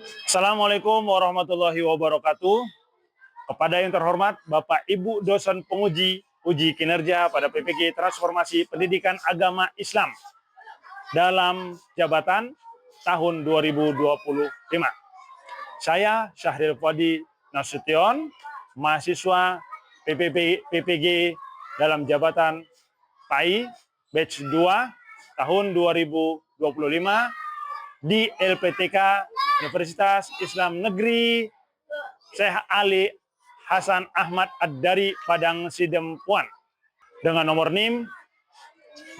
Assalamualaikum warahmatullahi wabarakatuh. Kepada yang terhormat Bapak Ibu dosen penguji uji kinerja pada PPG Transformasi Pendidikan Agama Islam dalam jabatan tahun 2025. Saya Syahril Fadi Nasution, mahasiswa PPG dalam jabatan PAI batch 2 tahun 2025 di LPTK Universitas Islam Negeri Syekh Ali Hasan Ahmad Ad-Dari Padang Sidempuan dengan nomor NIM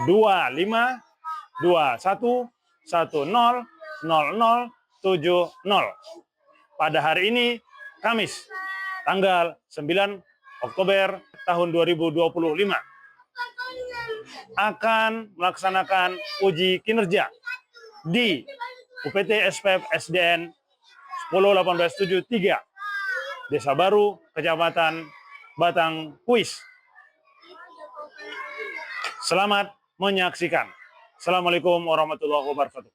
2521100070. Pada hari ini, Kamis, tanggal 9 Oktober tahun 2025, akan melaksanakan uji kinerja di UPT SPF SDN 101873, Desa Baru, Kecamatan Batang Kuis. Selamat menyaksikan. Assalamualaikum warahmatullahi wabarakatuh.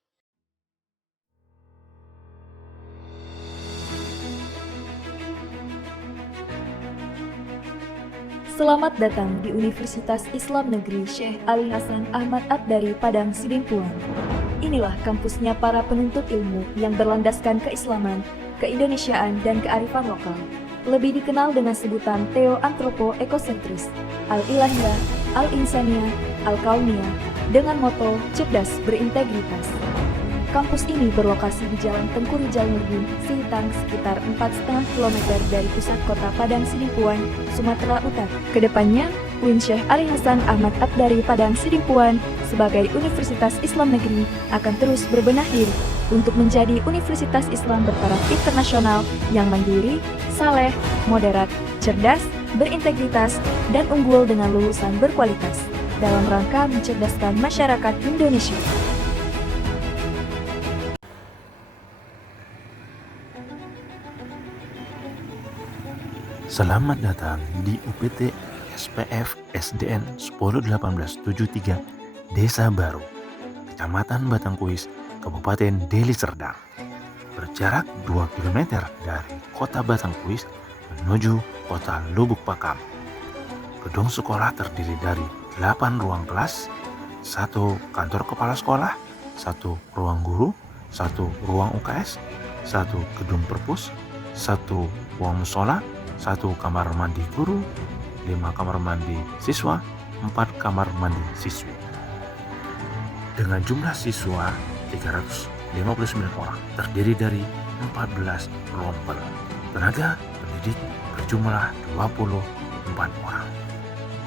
Selamat datang di Universitas Islam Negeri Syekh Ali Hasan Ahmad Ad-Dari Padang Sidempuan. Inilah kampusnya para penuntut ilmu yang berlandaskan keislaman, keindonesiaan, dan kearifan lokal. Lebih dikenal dengan sebutan Theo-Antropo-Ekosentris, Al-Ilahiyah, Al-Insaniyah, Al-Kauniyah, dengan moto cerdas berintegritas. Kampus ini berlokasi di Jalan Tengku Rijal Nurdin, Sihitang, sekitar 4,5 km dari pusat kota Padang Sidempuan, Sumatera Utara. Kedepannya, UIN Syekh Ali Hasan Ahmad Ad-Dari Padang Sidempuan sebagai Universitas Islam Negeri akan terus berbenah diri untuk menjadi Universitas Islam bertaraf internasional yang mandiri, saleh, moderat, cerdas, berintegritas, dan unggul dengan lulusan berkualitas dalam rangka mencerdaskan masyarakat Indonesia. Selamat datang di UPT SPF SDN 101873 Desa Baru, Kecamatan Batangkuis, Kabupaten Deli Serdang. Berjarak 2 km dari kota Batangkuis menuju kota Lubuk Pakam. Gedung sekolah terdiri dari 8 ruang kelas, 1 kantor kepala sekolah, 1 ruang guru, 1 ruang UKS, 1 gedung perpus, 1 ruang musola, 1 kamar mandi guru, 5 kamar mandi siswa, 4 kamar mandi siswi. Dengan jumlah siswa 359 orang, terdiri dari 14 rombel. Tenaga pendidik berjumlah 24 orang,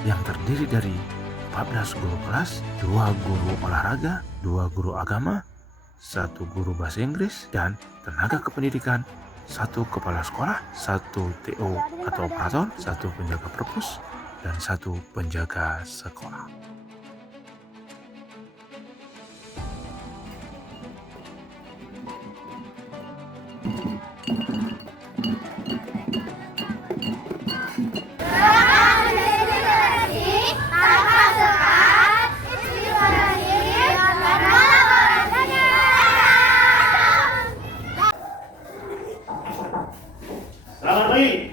yang terdiri dari 14 guru kelas, 2 guru olahraga, 2 guru agama, 1 guru bahasa Inggris, dan tenaga kependidikan, 1 kepala sekolah, 1 TO atau operator, 1 penjaga perpus, dan 1 penjaga sekolah. Selamat pagi.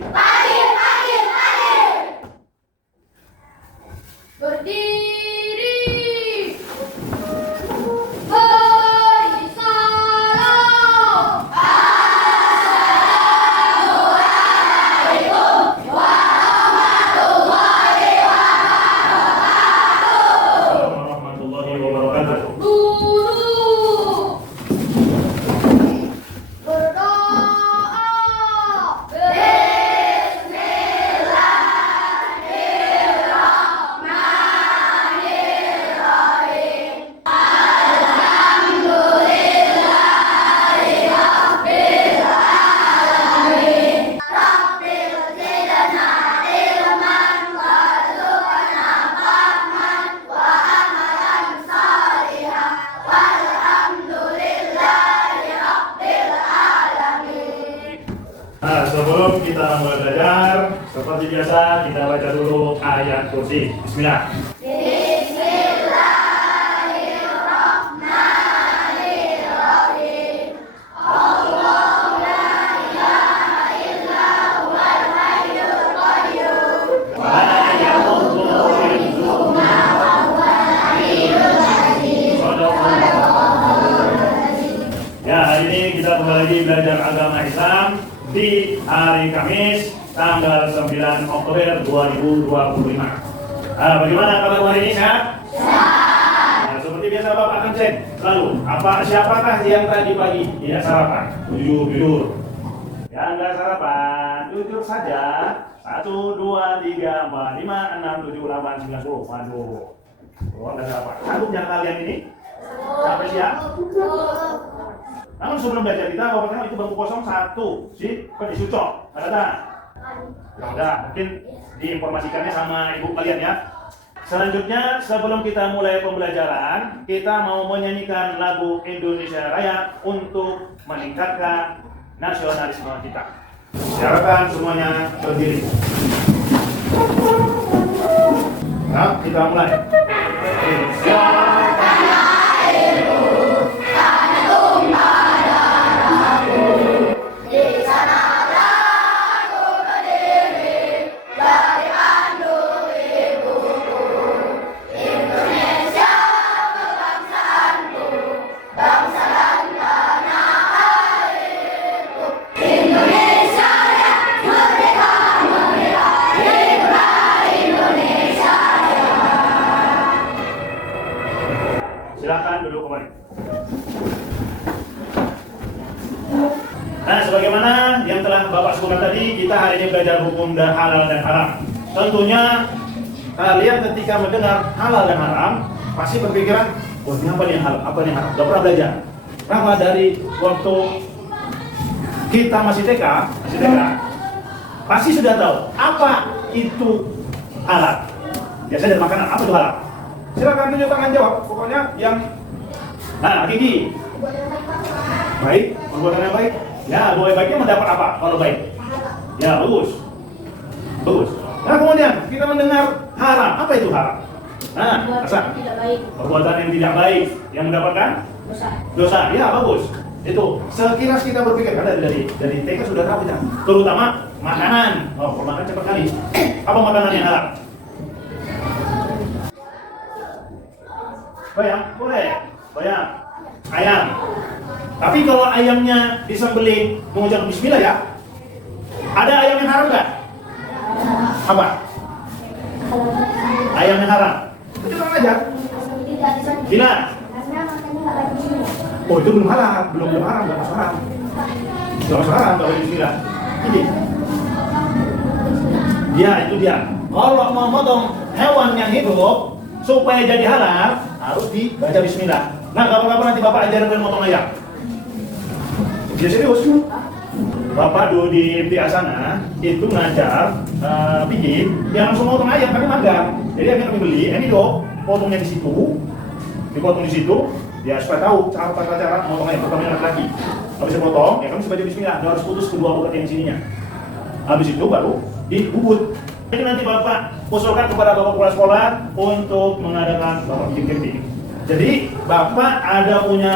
Berdiri. Beri salam. Warahmatullahi wabarakatuh. Duduk. Berdoa. Nah, sebelum kita mulai belajar, seperti biasa kita baca dulu ayat kursi. Bismillah. Bismillahirrahmanirrahim. Allah belajar agama Islam di hari Kamis tanggal 9 Oktober 2025. Bagaimana kabar hari ini, sehat? Nah, seperti biasa Bapak akan cek selalu siapakah yang tadi pagi tidak sarapan? Jujur. Yang nggak sarapan, jujur saja. 1, 2, 3, 4, 5, 6, 7, 8, 9, 10. Waduh. Nggak sarapan. Sanggupnya kalian ini? Sampai siap? Namun sebelum belajar kita, Bapak tengok itu bangku kosong 1. Kan disucok. Ada? Ada. Mungkin diinformasikannya sama ibu kalian ya. Selanjutnya, sebelum kita mulai pembelajaran, kita mau menyanyikan lagu Indonesia Raya untuk meningkatkan nasionalisme kita. Silakan semuanya berdiri. Nah, kita mulai. Silakan duduk kembali. Nah, sebagaimana yang telah Bapak sebutkan tadi, kita hari ini belajar hukum dan halal dan haram. Tentunya kalian ketika mendengar halal dan haram pasti berpikiran, oh ini apa yang halal, apa yang haram? Udah pernah belajar? Kenapa dari waktu kita masih TK, pasti sudah tahu apa itu halal. Biasanya dari makanan, apa itu halal? Silakan tunjuk tangan jawab. Pokoknya yang gigi. Baik, perbuatan yang baik. Ya, baiknya mendapat apa kalau baik? Ya, bagus. Nah, kemudian kita mendengar haram. Apa itu haram? Nah, perbuatan yang tidak baik yang mendapatkan dosa. Ya, bagus. Itu sekilas kita berpikir karena dari TK sudah tahu kita. Terutama makanan. Oh, makan cepat kali. Apa makanan yang haram? Bayam, boleh. Bayam. Ayam. Tapi kalau ayamnya disembelih mengucap bismillah ya. Ada ayam yang haram nggak? Apa? Ayam yang haram. Itu kan aja. Bila? Oh, itu belum haram, belum haram, belum masuk haram. Belum masuk haram kalau bismillah. Ini. Ya, itu dia. Kalau mau motong hewan yang hidup supaya jadi halal harus dibaca bismillah. Nah, kapan-kapan nanti Bapak ajarin motong ayam. Dia serius. Bapak dulu di MTA sana itu ngajar bikin yang langsung motong ayam kami magang. Jadi akhirnya kami beli, ini dong, potongnya di situ, dipotong di situ, ya supaya tahu cara motong ayam. Pertama laki-laki. Habis dipotong, ya kami baca bismillah. Dia harus putus kedua urat yang sininya. Habis itu baru dibubut. Jadi nanti Bapak usulkan kepada Bapak kepala sekolah untuk mengadakan Bapak bikin camping. Jadi Bapak ada punya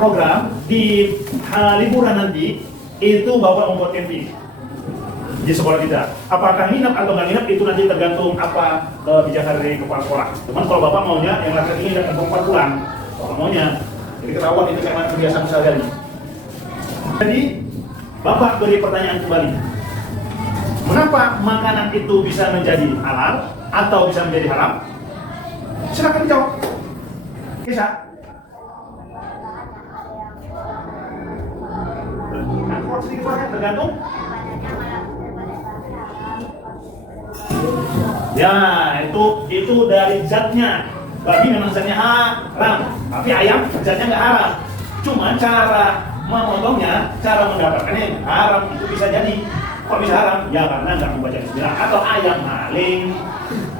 program di liburan nanti itu Bapak membuat camping di sekolah kita. Apakah minat atau nggak minat itu nanti tergantung apa kebijakan dari kepala sekolah. Cuman kalau Bapak maunya yang laki-laki ini datang perempuan pulang, Bapak maunya. Jadi ketahuan itu memang kebiasaan sehari-hari. Jadi Bapak beri pertanyaan kembali. Mengapa makanan itu bisa menjadi halal atau bisa menjadi haram? Silakan dijawab. Kisah. Sedikit banyak tergantung. Ya, itu dari zatnya. Babi memang zatnya haram, tapi ayam zatnya nggak haram. Cuma cara memotongnya, cara mendapatkannya yang haram itu bisa jadi. Kok bisa haram? Ya karena nggak membaca bismillah atau ayam maling.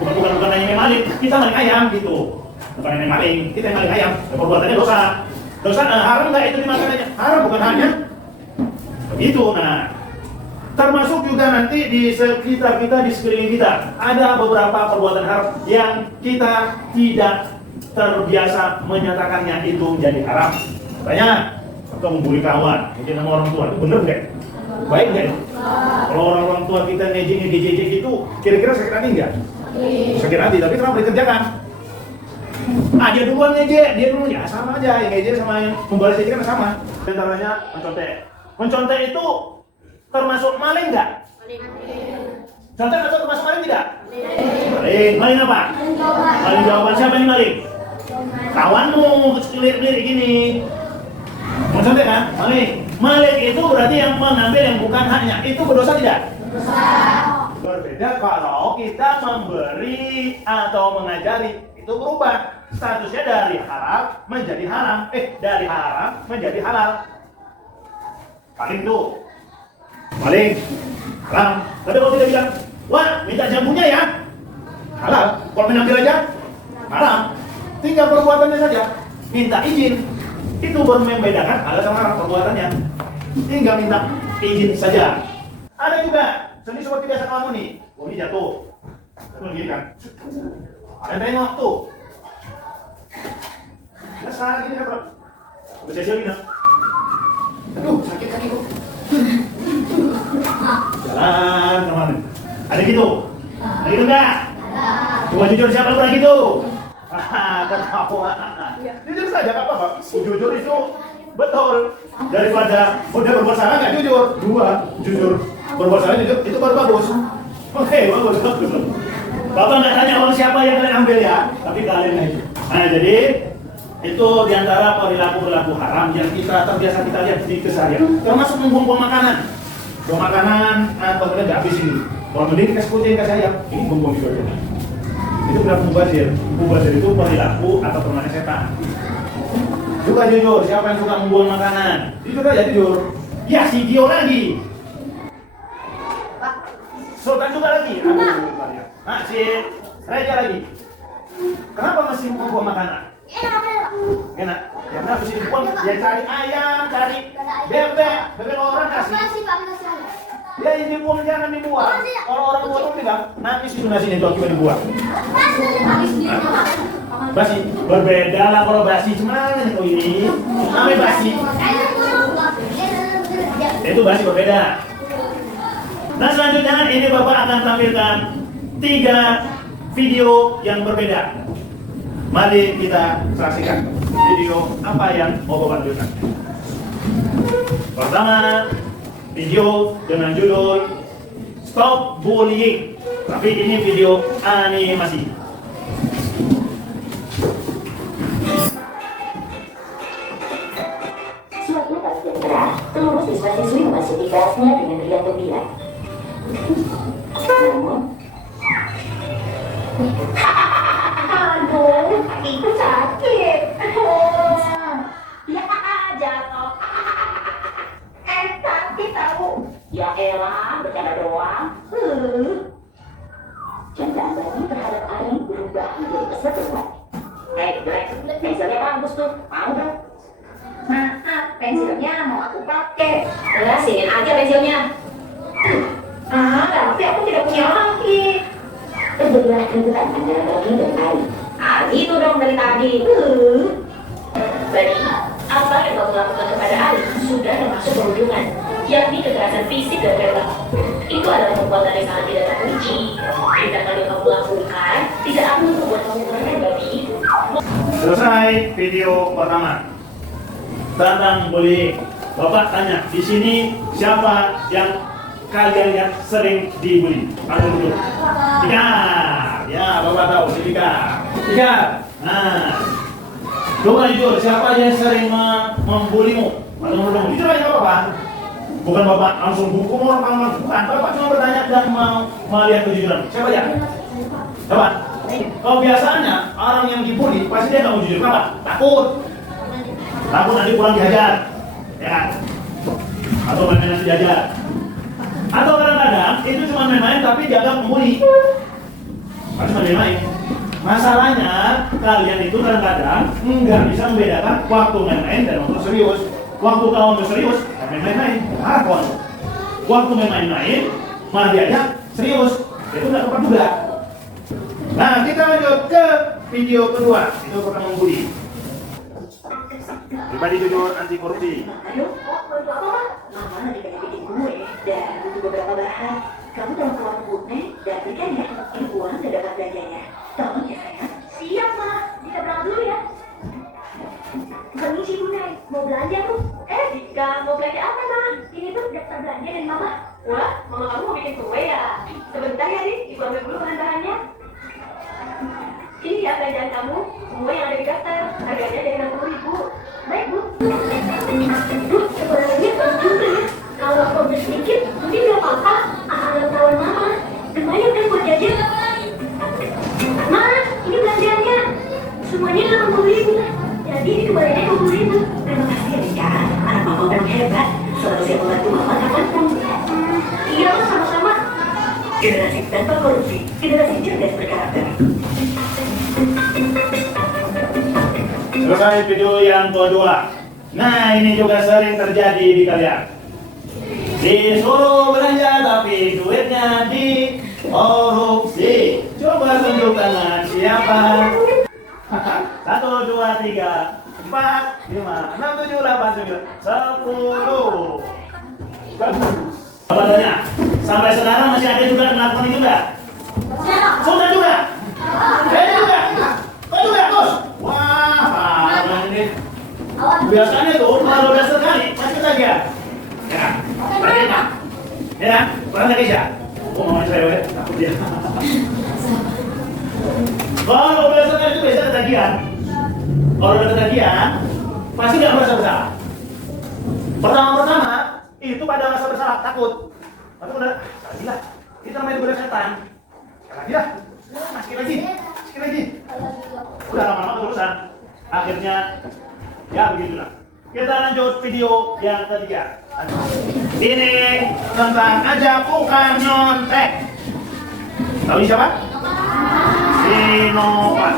Bukan hanya maling, kita maling ayam gitu. Bukan hanya maling, kita yang maling ayam. Perbuatannya dosa. Haram nggak itu dimakannya? Haram bukan hanya begitu. Nah, termasuk juga nanti di sekitar kita, di sekeliling kita ada beberapa perbuatan haram yang kita tidak terbiasa menyatakannya itu jadi haram. Contohnya, atau membuli kawan, mungkin sama orang tua, itu bener nggak? Baik nggak? Kalau orang tua kita ngejek itu, kira-kira sakit hati nggak? Sakit hati, tapi kenapa dikerjakan? Dia duluan ngejek, dia duluan, ya sama aja, yang ngejek sama yang membalas ejekan sama. Antaranya mencontek, Mencontek itu termasuk maling nggak? Contek atau termasuk maling tidak? Maling. Maling apa? Maling jawaban. Siapa yang maling? Kawanmu lirik-lirik gini. Mencontek kan? Maling. Maling itu berarti yang mengambil yang bukan haknya. Itu berdosa tidak? Berbeda kalau kita memberi atau mengajari. Itu berubah. Statusnya dari haram menjadi haram. Dari haram menjadi halal. Maling tuh. Maling. Haram. Tapi kalau tidak bilang, wah minta jamunya ya. Halal. Kalau menambil aja, haram. Tinggal perbuatannya saja. Minta izin. Itu baru membedakan halal sama haram perbuatannya. Tinggal minta izin saja. Ada juga seni seperti biasa kamu nih. Oh ini jatuh. Terus gini kan. Ada tengok tuh. Nah, sekarang gini kan bro. Udah saya siapin. Aduh sakit kakiku. Jalan kemana? Ada gitu? Ada gitu enggak? Coba jujur siapa yang pernah gitu? Ketawa. Jujur saja nggak apa-apa. Jujur itu betul. Daripada udah berbuat salah nggak jujur. Dua jujur. Berbuat salah jujur itu baru bagus. Oke, bagus. Bapak nggak tanya orang siapa yang kalian ambil ya, tapi kalian aja. Nah jadi itu diantara perilaku haram yang terbiasa kita lihat di keseharian. Termasuk membuang makanan. Buang makanan, kalau nggak habis ini. Kalau mending kasih kucing kasih ayam, ini buang juga aja. Itu benar mubazir. Mubazir itu perilaku atau permainan setan. Juga jujur, siapa yang suka membuang makanan? Jujur aja jujur. Ya si Dio lagi. Sultan juga lagi. Nah si Reja lagi. Kenapa masih membuang makanan? Enak. Ya kenapa sih dibuang? Ya cari ayam, cari bebek orang kasih. Ya ini dibuang jangan dibuang. Kalau orang tua tuh bilang, nanti si nasinya itu cuma dibuang. Basi, berbeda lah kalau basi. Cuman itu ini, namanya basi. Itu basi berbeda. Nah selanjutnya ini Bapak akan tampilkan 3 video yang berbeda. Mari kita saksikan video apa yang mau Bapak tunjukkan. Pertama, video dengan judul Stop Bullying. Tapi ini video animasi. Suatu pagi yang cerah, seluruh siswa-siswi memasuki kelasnya dengan riang gembira. Namun, aduh, kakiku sakit. Ya jatuh. Sakit tahu. Ya elah, bercanda doang. Candaan Bani terhadap Ari berubah menjadi keseruan. Greg, pensilnya bagus tuh. Mau dong? Maaf, pensilnya mau aku pakai. Sinin aja pensilnya. Tapi aku tidak punya lagi. Terjadilah keributan antara Bani dan Ari. Gitu dong dari tadi. Bani, apa yang kamu lakukan kepada Ari sudah termasuk perundungan, yakni kekerasan fisik dan verbal. Itu adalah perbuatan yang sangat tidak terpuji. Tindakan yang kamu lakukan tidak akan membuat kamu merasa Bani. Selesai video pertama tentang bullying. Bapak tanya, di sini siapa yang kalian lihat sering dibully? Angkat dulu. Tiga. Ya, Bapak tahu. Tiga. Nah, coba jujur, siapa yang sering membulimu? Jujur aja Bapak. Bukan Bapak langsung hukum orang, bukan. Bapak cuma bertanya dan melihat kejujuran. Siapa ya? Coba. Kalau biasanya orang yang dibully pasti dia nggak mau jujur. Kenapa? Takut nanti pulang dihajar, ya. Atau main-main nanti dihajar. Atau kadang-kadang itu cuma main-main tapi dianggap membuli. Cuma main-main. Masalahnya kalian itu kadang-kadang nggak bisa membedakan waktu main-main dan waktu serius. Waktu kamu serius, main-main. Waktu main-main, malah diajak serius. Itu nggak tepat juga. Nah, kita lanjut ke video kedua. Itu pertama membuli. Pribadi jujur anti korupsi. Ayo, mama lagi banyak bikin kue dan butuh beberapa bahan. Kamu tolong keluar ke Bune dan berikan ya. Ini uang dan dapat belanjanya. Tolong ya sayang. Siap ma, kita berangkat dulu ya. Permisi Bune, mau belanja tuh? Dika mau belanja apa ma? daftar belanja dari mama. Wah, mama kamu mau bikin kue ya? Sebentar ya, Dik. Ibu ambil dulu bahan-bahannya. Ini ya belanjaan kamu, semua yang ada di daftar. Harganya dari 60.000. Baik, Bu. Bu, sebenarnya pas juga ya. Kalau aku beli sedikit, mungkin nggak apa-apa. Asal tahuan mama. Lumayan kan buat jajan. Ma, ini belanjaannya. Semuanya 80.000. Jadi dikembalikan 20.000. Terima kasih ya, Rika. Anak mama memang hebat. Selalu siap membantu mama kapanpun. Iya, Mas, sama-sama. Generasi tanpa korupsi, generasi cerdas berkarakter. Selesai video yang kedua. Nah, ini juga sering terjadi di kalian. Disuruh belanja tapi duitnya dikorupsi. Coba tunjuk tangan siapa? 1, 2, 3, 4, 5, 6, 7, 8, 9, 10. Bagus. Apa tanya? Sampai sekarang masih ada juga yang melakukan itu enggak? Sudah juga? Juga? Juga, Bos? Wah, parah ini. Biasanya tuh, kalau udah sekali, pasti lagi ya? Ya, pergi Pak. Ya, kurang lagi ya? Oh, mau cewek, takut dia. Kalau udah sekali itu biasa ketagihan. Kalau udah ketagihan, pasti nggak merasa bersalah. Pertama-pertama, itu pada masa bersalah, takut. Tapi udah, lagi lah. Itu namanya juga setan. Lagi lah. Sekali lagi. Sekali lagi. Udah lama-lama terusan. Akhirnya, ya begitulah. Kita lanjut video yang ketiga. Ini tentang aja bukan nyontek. Tahu ini siapa? Sinovac.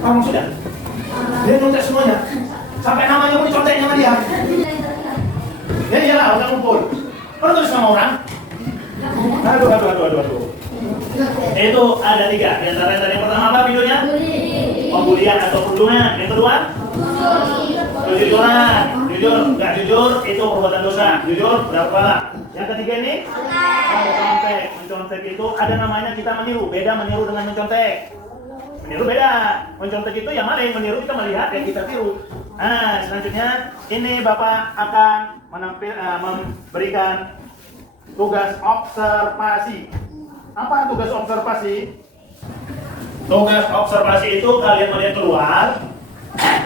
Kamu sudah? Dia nyontek semuanya. Sampai namanya pun dicontek sama dia. Ya iyalah, orang ngumpul. Orang tulis nama orang. Aduh. Itu ada 3. Di antara yang pertama apa videonya? Pembulian atau perundungan. Yang kedua? Kejujuran. Jujur, nggak jujur itu perbuatan dosa. Jujur berapa pahala? Yang ketiga ini? Mencontek. Mencontek itu ada namanya kita meniru. Beda meniru dengan mencontek. Meniru beda. Mencontek itu yang maling, meniru kita melihat yang kita tiru. Nah, selanjutnya ini Bapak akan memberikan tugas observasi. Apa tugas observasi? Tugas observasi itu kalian melihat keluar,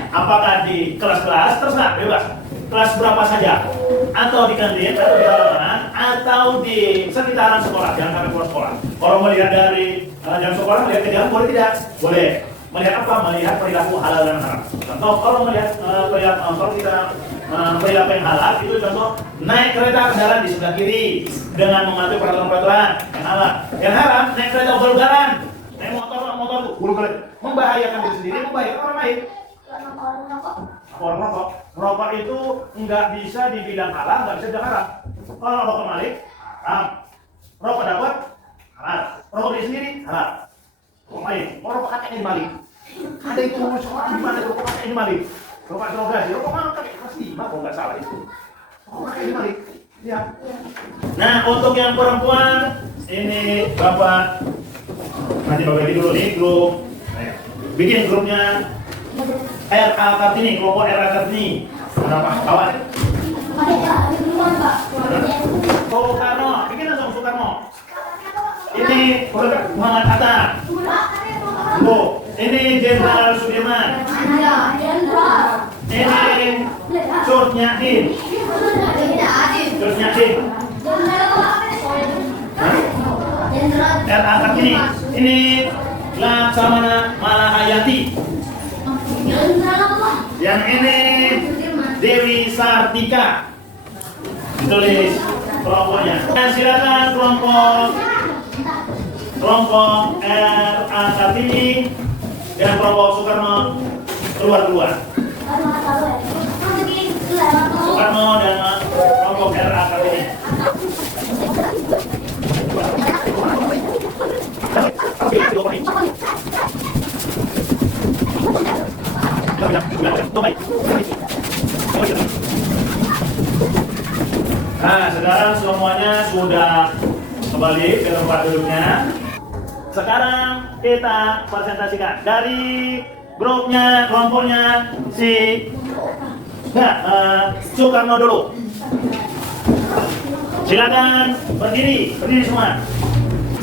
apakah di kelas-kelas, terserah, bebas. Kelas berapa saja, atau di kantin, atau di halaman, atau di sekitaran sekolah, jangan sampai keluar sekolah. Kalau melihat dari jam sekolah, melihat ke jalan, boleh tidak? Boleh. Melihat apa? Melihat perilaku halal dan haram. Contoh, kalau melihat kalau kita perilaku yang halal, itu contoh naik kereta kendaraan di sebelah kiri dengan mematuhi peraturan-peraturan yang halal. Yang haram, naik kereta ugal-ugalan, naik motor ugal-ugalan, membahayakan diri sendiri, membahayakan orang lain. Orang rokok, rokok itu nggak bisa dibilang halal, nggak bisa dibilang haram. Kalau rokok malik, haram. Rokok dapat, halal. Rokok diri sendiri, halal. Rokok lain, rokok kakek ini malik. Ada itu sekolah di mana rokok kakek ini malik? Rokok drogasi, rokok mana kakek kelas 5 kalau nggak salah itu. Rokok kakek ini malik. Ya. Nah, untuk yang perempuan, ini Bapak nanti bagi dulu nih grup. Bikin grupnya. RA Kartini, kelompok RA Kartini. Kenapa? Kawan? Soekarno, bikin langsung Soekarno. Ini Muhammad Hatta. Ini Jenderal Sudirman. Ini Cut Nyahdin. RA Kartini. Ini Laksamana Malahayati. Yang ini Dewi Sartika. Ditulis kelompoknya. Dan silakan kelompok RA Kartini dan kelompok Soekarno keluar. Soekarno dan kelompok RA Kartini. Nah, sekarang semuanya sudah kembali ke tempat duduknya. Sekarang kita presentasikan dari grupnya, kelompoknya Soekarno dulu. Silakan berdiri semua.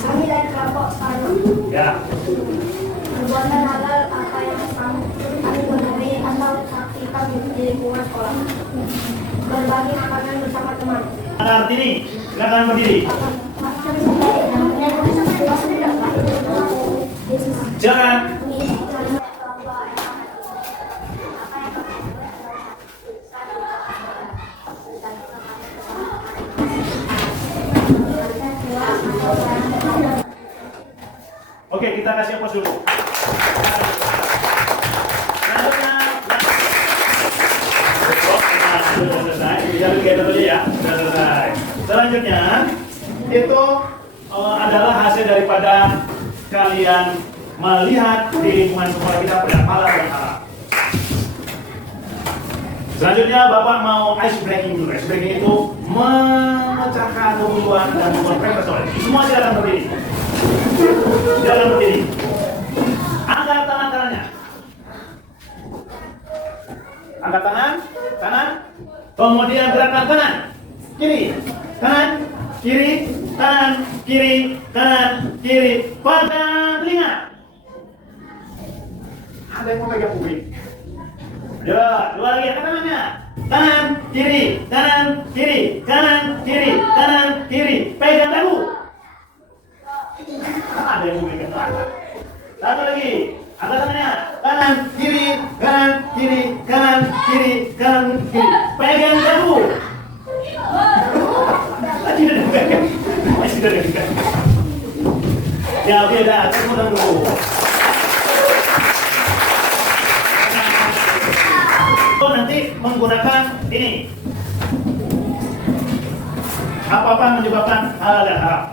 Kami dari kelompok Soekarno. Ya. Perbuatan halal apa yang kami mengenai asal aktivitas di lingkungan sekolah. Berbagi makanan bersama teman. Kartini, silakan berdiri. Silakan. Oke, kita kasih aplaus dulu. Selanjutnya, sudah selesai. Jangan kita dulu ya. Sudah selesai. Selanjutnya, itu adalah hasil daripada kalian melihat di lingkungan sekolah kita pada halal dan haram. Selanjutnya, Bapak mau ice breaking dulu. Ice breaking itu memecahkan kebuntuan dan membuat mereka soleh. Semua silakan berdiri. Silakan berdiri. Angkat tangan kanannya. Angkat tangan kanan. Kemudian gerakan kanan, kiri, kanan, kiri, kanan, kiri, kanan, kiri. Pada telinga. Ada yang mau pegang kuping. Ya, dua lagi angkat tangannya. Kanan, kiri, kanan, kiri, kanan, kiri, kanan, kiri. Pegang dagu. Ada yang mau pegang tangan. Satu lagi. Angkat tangannya. Kanan, kiri, kanan, kiri, kanan, kiri, kanan, kiri. Pegang dagu. Tadi udah dipegang. Masih udah dipegang. Ya, oke, dah. Tepuk tangan dulu. Nanti menggunakan ini. Apa-apa menyebabkan halal dan haram.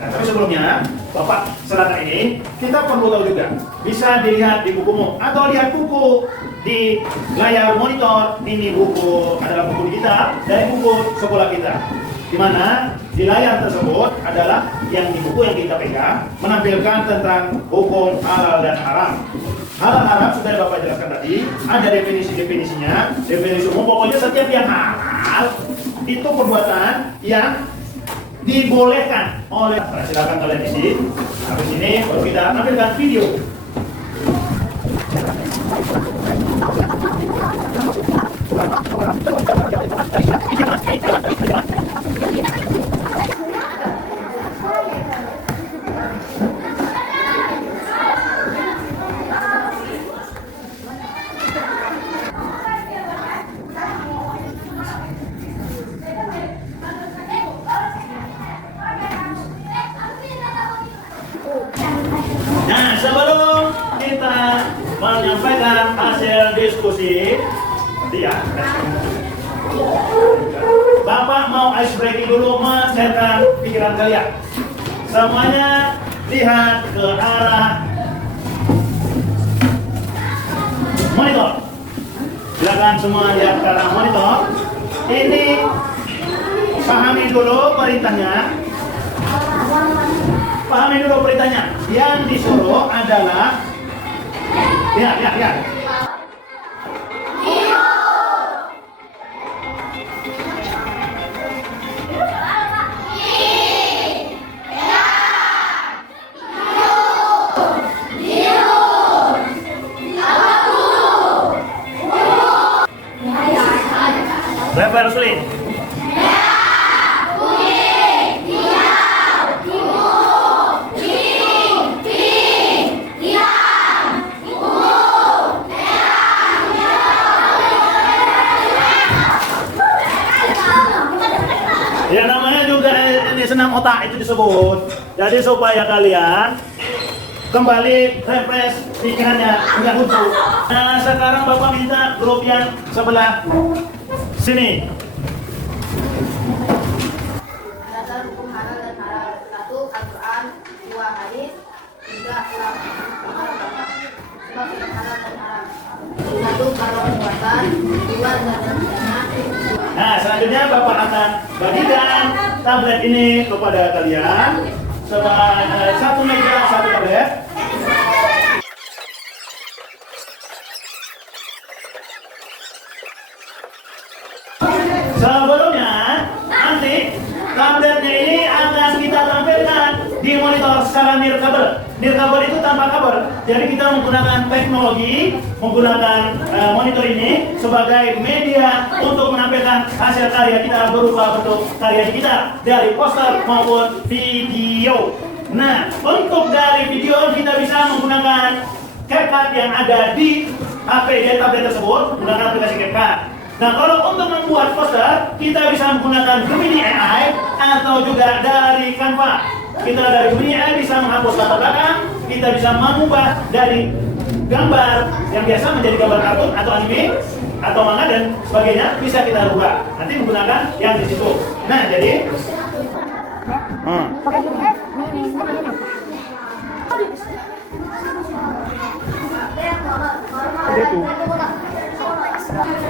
Nah, tapi sebelumnya, Bapak serahkan ini, kita perlu tahu juga. Bisa dilihat di bukumu atau lihat buku di layar monitor. Ini buku adalah buku digital dari buku sekolah kita. Di mana di layar tersebut adalah yang di buku yang kita pegang menampilkan tentang hukum halal dan haram. Halal haram sudah Bapak jelaskan tadi, ada definisinya, definisi umum. Pokoknya setiap yang halal itu perbuatan yang dibolehkan oleh. Silakan kalian isi. Habis ini baru kita tampilkan video. Nah, sebelum kita menyampaikan hasil diskusi, ya, Bapak mau ice breaking dulu, mencairkan pikiran kalian. Semuanya lihat ke arah monitor. Silakan semua lihat ke arah monitor. Ini pahami dulu perintahnya. Pahami dulu perintahnya. Yang disuruh adalah lihat. Level sulit. senam otak itu disebut. Jadi supaya kalian kembali refresh pikirannya, enggak buntu. Nah, sekarang Bapak minta grup yang sebelah sini. Dasar hukum halal dan haram. 1. Al-Quran. 2. Hadis. 3. Ulama. Sebab hukum halal dan haram. 1. Kalau perbuatan. 2. Zat pidana. Nah, selanjutnya Bapak akan bagikan tablet ini kepada kalian. Satu meja, satu tablet. Sebelumnya, nanti tabletnya ini akan kita tampilkan di monitor secara nirkabel. Nirkabel itu tanpa kabel. Jadi kita menggunakan teknologi, menggunakan monitor ini sebagai media untuk menampilkan hasil karya kita berupa bentuk karya kita dari poster maupun video. Nah, untuk dari video kita bisa menggunakan CapCut yang ada di HP dan tablet tersebut, menggunakan aplikasi CapCut. Nah, kalau untuk membuat poster, kita bisa menggunakan Gemini AI atau juga dari Canva. Kita dari Gemini AI bisa menghapus latar belakang, kita bisa mengubah dari gambar yang biasa menjadi gambar kartun atau anime atau manga dan sebagainya, bisa kita rubah. Nanti menggunakan yang di situ. Nah, jadi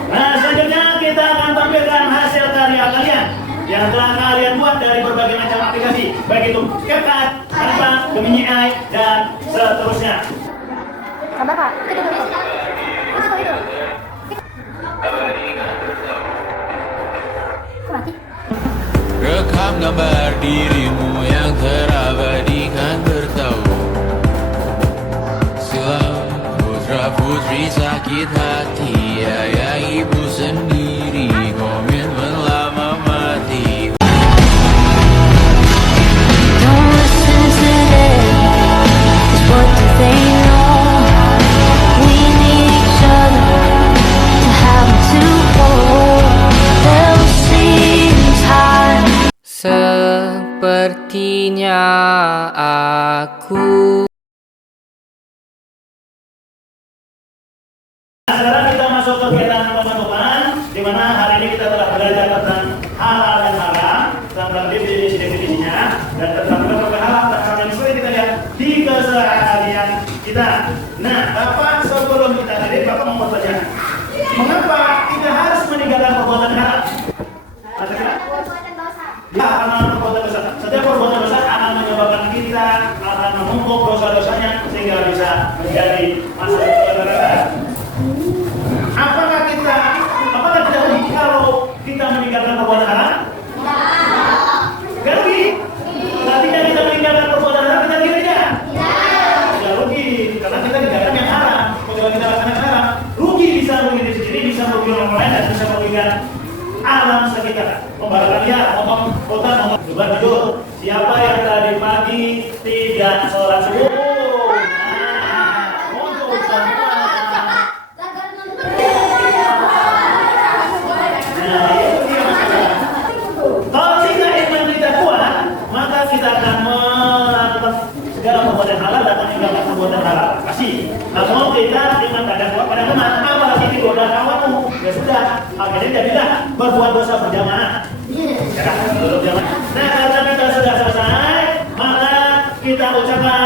Nah, selanjutnya kita akan tampilkan hasil karya kalian yang telah kalian buat dari berbagai macam aplikasi, baik itu CapCut, Canva, Gemini AI, dan seterusnya. Sabar Pak. Itu. Mati. Rekam gambar dirimu yang terabadikan bertahu. Silau putra putri sakit hati, ayah ibu sendiri komitmen lama mati. Don't listen to them, 'cause what do they know? We need each other to have to hold. They'll see in time. Sepertinya aku Sekarang kita masuk ke kegiatan pembentukan, di mana hari ini kita telah belajar tentang halal dan haram, tentang definisi-definisinya, dan tentang beberapa hal yang sulit kita lihat di keseharian kita. Nah, Bapak sebelum kita jadi, Bapak mau bertanya, mengapa kita harus meninggalkan perbuatan haram? Ya, karena perbuatan dosa. Setiap perbuatan dosa akan menyebabkan kita akan menumpuk dosa-dosanya sehingga bisa menjadi masalah kebenaran. Apakah kita rugi kalau kita meninggalkan perbuatan haram? Tidak rugi. Artinya kita meninggalkan perbuatan haram, kita rugi tidak? Tidak rugi, karena kita tinggalkan yang haram. Kalau kita lakukan yang haram, rugi bisa rugi diri sendiri, bisa rugi orang lain, dan bisa merugikan alam sekitar. Pembahasan dia, ngomong jujur. Siapa yang tadi pagi tidak sholat subuh? Untuk semua. Kalau kita iman kita kuat, maka kita akan melakukan segala perbuatan halal dan meninggalkan perbuatan haram. Pasti. Namun kita iman tidak kuat pada teman, apalagi digoda kawanmu, ya sudah, akhirnya jadilah berbuat dosa berjamaah. Ya, berjamaah. Nah, karena kita sudah selesai, maka kita ucapkan